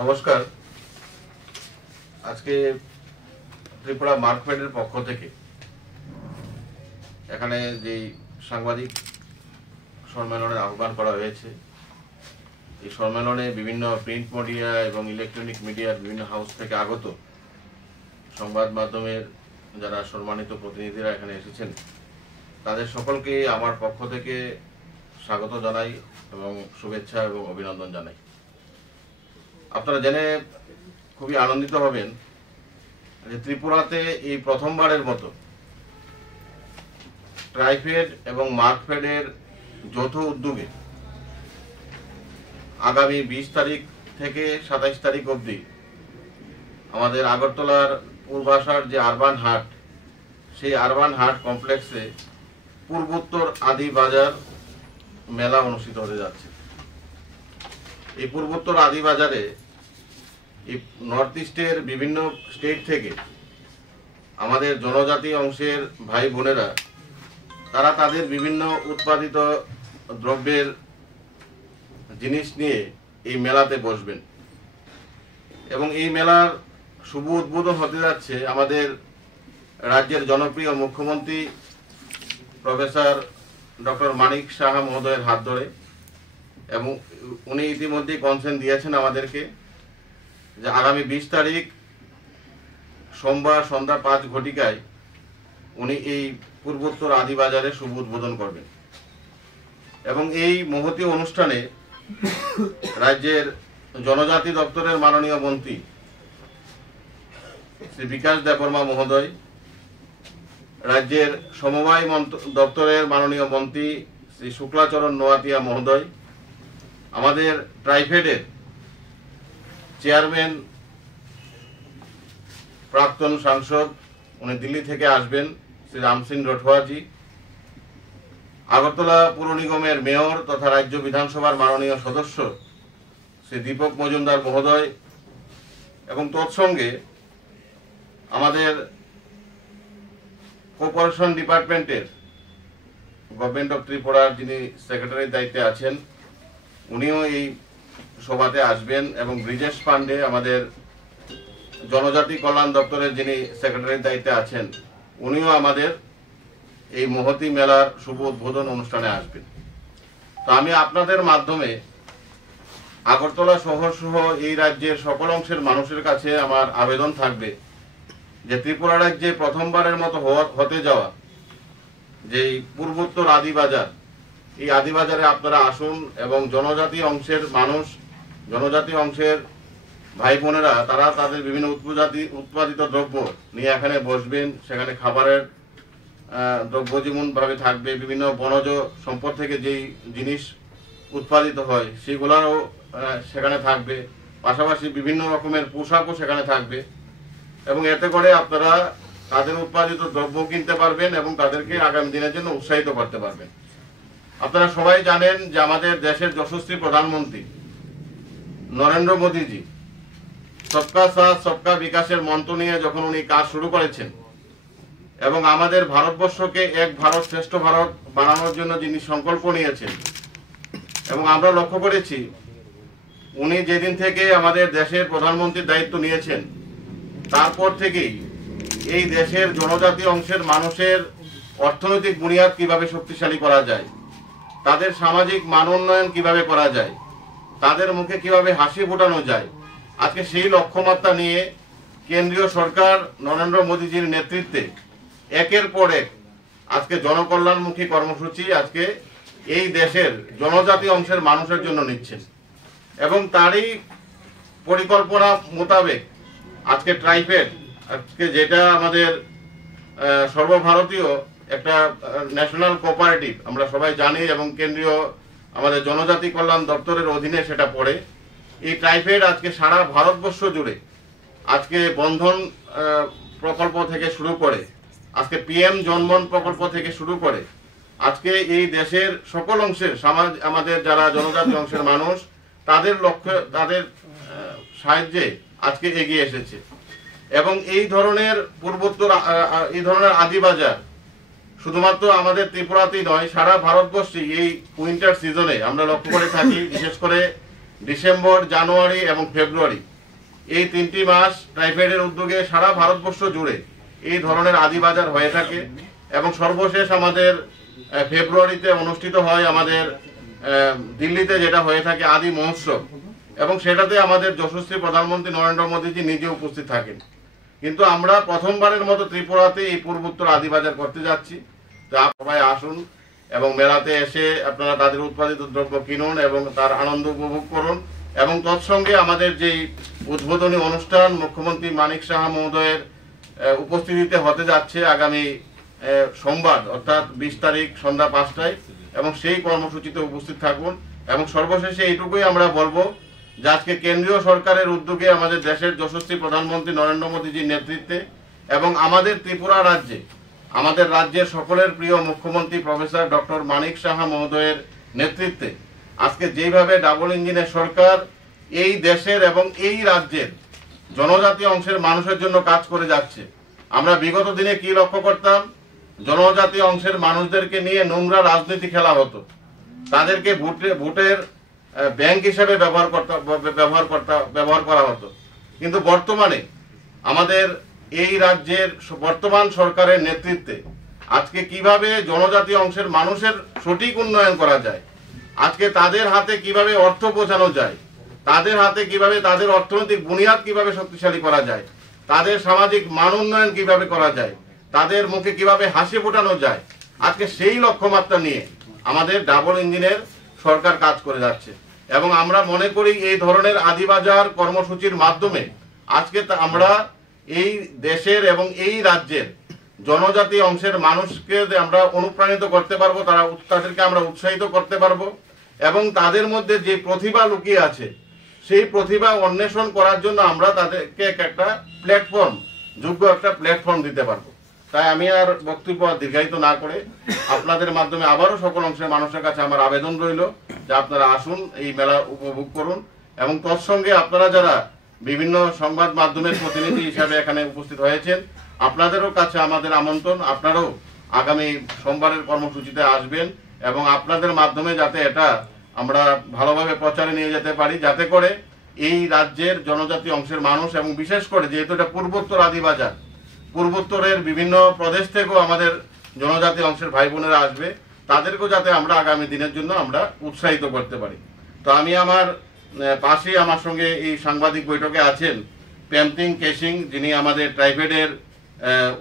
নমস্কার। আজকে ত্রিপুরা মার্কফেডের পক্ষ থেকে এখানে যে সাংবাদিক সম্মেলনের আহ্বান করা হয়েছে, এই সম্মেলনে বিভিন্ন প্রিন্ট মিডিয়া এবং ইলেকট্রনিক মিডিয়ার বিভিন্ন হাউস থেকে আগত সংবাদ মাধ্যমের যারা সম্মানিত প্রতিনিধিরা এখানে এসেছেন, তাদের সকলকে আমার পক্ষ থেকে স্বাগত জানাই এবং শুভেচ্ছা এবং অভিনন্দন জানাই। আপনারা জেনে খুবই আনন্দিত হবেন যে ত্রিপুরাতে এই প্রথমবারের মতো ট্রাইফেড এবং মার্কফেডের যৌথ উদ্যোগে আগামী 20 তারিখ থেকে 27 তারিখ অবধি আমাদের আগরতলার পূর্বাসার যে আরবান হাট, সেই আরবান হাট কমপ্লেক্সে পূর্বোত্তর আদি বাজার মেলা অনুষ্ঠিত হতে যাচ্ছে। এই পূর্বোত্তর আদি বাজারে এই নর্থ ইস্টের বিভিন্ন স্টেট থেকে আমাদের জনজাতি অংশের ভাই বোনেরা তারা তাদের বিভিন্ন উৎপাদিত দ্রব্যের জিনিস নিয়ে এই মেলাতে বসবেন এবং এই মেলার শুভ উদ্বোধন হতে যাচ্ছে আমাদের রাজ্যের জনপ্রিয় মুখ্যমন্ত্রী প্রফেসর ডক্টর মানিক সাহা মহোদয়ের হাত ধরে, এবং উনি ইতিমধ্যেই কনসেন্ট দিয়েছেন আমাদেরকে যে আগামী 20 তারিখ সোমবার সন্ধ্যা 5 ঘটিকায় উনি এই পূর্বোত্তর আদি বাজারে শুভ উদ্বোধন করবেন। এবং এই মহতী অনুষ্ঠানে রাজ্যের জনজাতি দপ্তরের মাননীয় মন্ত্রী শ্রী বিকাশ দেববর্মা মহোদয়, রাজ্যের সমবায় দপ্তরের মাননীয় মন্ত্রী শ্রী শুক্লাচরণ নোয়াতিয়া মহোদয়, আমাদের ট্রাইফেডের চেয়ারম্যান প্রাক্তন সাংসদ উনি দিল্লি থেকে আসবেন শ্রী রাম সিং রঠোয়াজি, আগরতলা পুর নিগমের মেয়র তথা রাজ্য বিধানসভার মাননীয় সদস্য শ্রী দীপক মজুমদার মহোদয়, এবং তৎসঙ্গে আমাদের কোঅপারেশন ডিপার্টমেন্টের গভর্নমেন্ট অফ ত্রিপুরার যিনি সেক্রেটারির দায়িত্বে আছেন উনিও এই সভাতে আসবেন, এবং ব্রিজেশ পান্ডে আমাদের জনজাতি কল্যাণ দপ্তরের যিনি সেক্রেটারির দায়িত্বে আছেন উনিও আমাদের এই মহতী মেলার শুভ উদ্বোধন অনুষ্ঠানে আসবেন। তো আমি আপনাদের মাধ্যমে আগরতলা শহর সহ এই রাজ্যের সকল অংশের মানুষের কাছে আমার আবেদন থাকবে যে ত্রিপুরা রাজ্যে প্রথমবারের মতো হতে যাওয়া যে পূর্বোত্তর আদি বাজার, এই আদি বাজারে আপনারা আসুন এবং জনজাতি অংশের মানুষ, জনজাতি অংশের ভাই বোনেরা তারা তাদের বিভিন্ন উৎপাদিত দ্রব্য নিয়ে এখানে বসবেন। সেখানে খাবারের দ্রব্য যেমন ভাবে থাকবে, বিভিন্ন বনজ সম্পদ থেকে যেই জিনিস উৎপাদিত হয় সেগুলোও সেখানে থাকবে, পাশাপাশি বিভিন্ন রকমের পোশাকও সেখানে থাকবে, এবং এতে করে আপনারা তাদের উৎপাদিত দ্রব্য কিনতে পারবেন এবং তাদেরকে আগামী দিনের জন্য উৎসাহিত করতে পারবেন। আপনারা সবাই জানেন যে আমাদের দেশের যশস্বী প্রধানমন্ত্রী নরেন্দ্র মোদীজি সবকা সাথ সবকা বিকাশের মন্ত্র নিয়ে যখন উনি কাজ শুরু করেছেন এবং আমাদের ভারতবর্ষকে এক ভারত শ্রেষ্ঠ ভারত বানানোর জন্য যিনি সংকল্প নিয়েছেন, এবং আমরা লক্ষ্য করেছি উনি যেদিন থেকে আমাদের দেশের প্রধানমন্ত্রীর দায়িত্ব নিয়েছেন তারপর থেকেই এই দেশের জনজাতি অংশের মানুষের অর্থনৈতিক বুনিয়াদ কিভাবে শক্তিশালী করা যায়, তাদের সামাজিক মান উন্নয়ন কিভাবে করা যায়, তাদের মুখে কিভাবে হাসি ফোটানো যায়, আজকে সেই লক্ষ্যমাত্রা নিয়ে কেন্দ্রীয় সরকার নরেন্দ্র মোদীজির নেতৃত্বে একের পর এক আজকে জনকল্যাণমুখী কর্মসূচি আজকে এই দেশের জনজাতি অংশের মানুষের জন্য নিচ্ছেন, এবং তারই পরিকল্পনা মোতাবেক আজকে ট্রাইফেড, আজকে যেটা আমাদের সর্বভারতীয় একটা ন্যাশনাল কোঅপারেটিভ আমরা সবাই জানি এবং কেন্দ্রীয় আমাদের জনজাতি কল্যাণ দপ্তরের অধীনে সেটা পড়ে, এই ট্রাইফেড আজকে সারা ভারতবর্ষ জুড়ে আজকে বন্ধন প্রকল্প থেকে শুরু করে আজকে পিএম জনমন প্রকল্প থেকে শুরু করে আজকে এই দেশের সকল অংশের আমাদের যারা জনজাতি অংশের মানুষ তাদের লক্ষ্য তাদের সাহায্যে আজকে এগিয়ে এসেছে। এবং এই ধরনের পূর্বোত্তর এই ধরনের আদি বাজার শুধুমাত্র আমাদের ত্রিপুরাতেই নয়, সারা ভারতবর্ষে এই উইন্টার সিজনে আমরা লক্ষ্য করে থাকি, বিশেষ করে ডিসেম্বর, জানুয়ারি এবং ফেব্রুয়ারি এই 3টি মাস ট্রাইফেডের উদ্যোগে সারা ভারতবর্ষ জুড়ে এই ধরনের আদি বাজার হয়ে থাকে এবং সর্বশেষ আমাদের ফেব্রুয়ারিতে অনুষ্ঠিত হয় আমাদের দিল্লিতে যেটা হয়ে থাকে আদি মহোৎসব, এবং সেটাতে আমাদের যশস্বী প্রধানমন্ত্রী নরেন্দ্র মোদীজি নিজে উপস্থিত থাকেন। কিন্তু আমরা প্রথমবারের মতো ত্রিপুরাতে এই পূর্বোত্তর আদি বাজার করতে যাচ্ছি। তো সবাই আসুন এবং মেলাতে এসে আপনারা তাদের উৎপাদিত দ্রব্য কিনুন এবং তার আনন্দ উপভোগ করুন। এবং তৎসঙ্গে আমাদের যেই উদ্বোধনী অনুষ্ঠান মুখ্যমন্ত্রী মানিক সাহা মহোদয়ের উপস্থিতিতে হতে যাচ্ছে আগামী সোমবার অর্থাৎ 20 তারিখ সন্ধ্যা 5টায়, এবং সেই কর্মসূচিতে উপস্থিত থাকুন। এবং সর্বশেষে এইটুকুই আমরা বলবো যে আজকে কেন্দ্রীয় সরকারের উদ্যোগে আমাদের দেশের যশস্বী প্রধানমন্ত্রী নরেন্দ্র মোদীজির নেতৃত্বে এবং আমাদের ত্রিপুরা রাজ্যে আমাদের রাজ্যের সকলের প্রিয় মুখ্যমন্ত্রী প্রফেসর ডক্টর মানিক সাহা মহোদয়ের নেতৃত্বে আজকে যেইভাবে ডাবল ইঞ্জিনের সরকার এই দেশের এবং এই রাজ্যের জনজাতি অংশের মানুষের জন্য কাজ করে যাচ্ছে। আমরা বিগত দিনে কি লক্ষ্য করতাম, জনজাতি অংশের মানুষদেরকে নিয়ে নোংরা রাজনীতি খেলা হতো, তাদেরকে ভোটের ব্যাংক হিসেবে ব্যবহার করা হতো। কিন্তু বর্তমানে আমাদের এই রাজ্যের বর্তমান সরকারের নেতৃত্বে আজকে কিভাবে জনজাতি অংশের মানুষের সঠিক উন্নয়ন করা যায়, আজকে তাদের হাতে কিভাবে অর্থ পৌঁছানো যায়, তাদের হাতে কিভাবে তাদের অর্থনৈতিক বুনিয়াদ কিভাবে শক্তিশালী করা যায়, তাদের সামাজিক মান উন্নয়ন কিভাবে করা যায়, তাদের মুখে কিভাবে হাসি ফোটানো যায়, আজকে সেই লক্ষ্যমাত্রা নিয়ে আমাদের ডাবল ইঞ্জিনের সরকার কাজ করে যাচ্ছে। এবং আমরা মনে করি এই ধরনের আদিবাজার কর্মসূচির মাধ্যমে আজকে আমরা এই দেশের এবং এই রাজ্যের জনজাতি অংশের মানুষকে আমরা অনুপ্রাণিত করতে পারবো, তাদেরকে আমরা উৎসাহিত করতে পারবো, এবং তাদের মধ্যে যে প্রতিভা লুকিয়ে আছে সেই প্রতিভা অন্বেষণ করার জন্য আমরা তাদেরকে একটা প্ল্যাটফর্ম, যোগ্য একটা প্ল্যাটফর্ম দিতে পারবো। তাই আমি আর বক্তব্য দীর্ঘায়িত না করে আপনাদের মাধ্যমে আবারও সকল অংশের মানুষের কাছে আমার আবেদন রইল যে আপনারা আসুন, এই মেলা উপভোগ করুন। এবং তৎসঙ্গে আপনারা যারা বিভিন্ন সংবাদ মাধ্যমের প্রতিনিধি হিসাবে এখানে উপস্থিত হয়েছেন, আপনাদেরও কাছে আমাদের আমন্ত্রণ, আপনারাও আগামী সোমবারের কর্মসূচিতে আসবেন এবং আপনাদের মাধ্যমে যাতে এটা আমরা ভালোভাবে প্রচারে নিয়ে যেতে পারি, যাতে করে এই রাজ্যের জনজাতি অংশের মানুষ এবং বিশেষ করে যেহেতু এটা পূর্বোত্তর আদিবাজার, পূর্বোত্তরের বিভিন্ন প্রদেশ থেকেও আমাদের জনজাতি অংশের ভাই বোনেরা আসবে, তাদেরকেও যাতে আমরা আগামী দিনের জন্য আমরা উৎসাহিত করতে পারি। তো আমি আমার পাশেই আমার সঙ্গে এই সাংবাদিক বৈঠকে আছেন পেমতিং কেশিং, যিনি আমাদের ট্রাইফেডের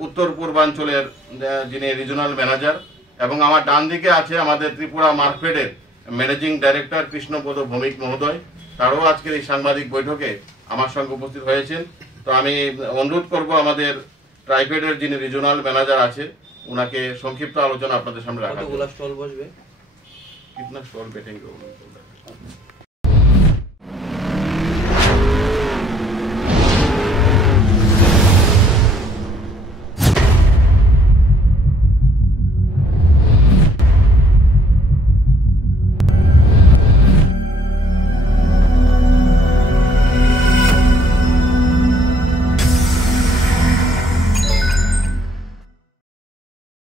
উত্তর পূর্বাঞ্চলের যিনি রিজনাল ম্যানেজার, এবং আমার ডান দিকে আছে আমাদের ত্রিপুরা মার্কফেডের ম্যানেজিং ডাইরেক্টর কৃষ্ণপদ ভৌমিক মহোদয়, তারও আজকের এই সাংবাদিক বৈঠকে আমার সঙ্গে উপস্থিত হয়েছেন। তো আমি অনুরোধ করব আমাদের ট্রাইফেডের যিনি রিজনাল ম্যানেজার আছে উনাকে সংক্ষিপ্ত আলোচনা আপনাদের সামনে রাখা। স্টল বসবে, কিতনা স্টল बैठेंगे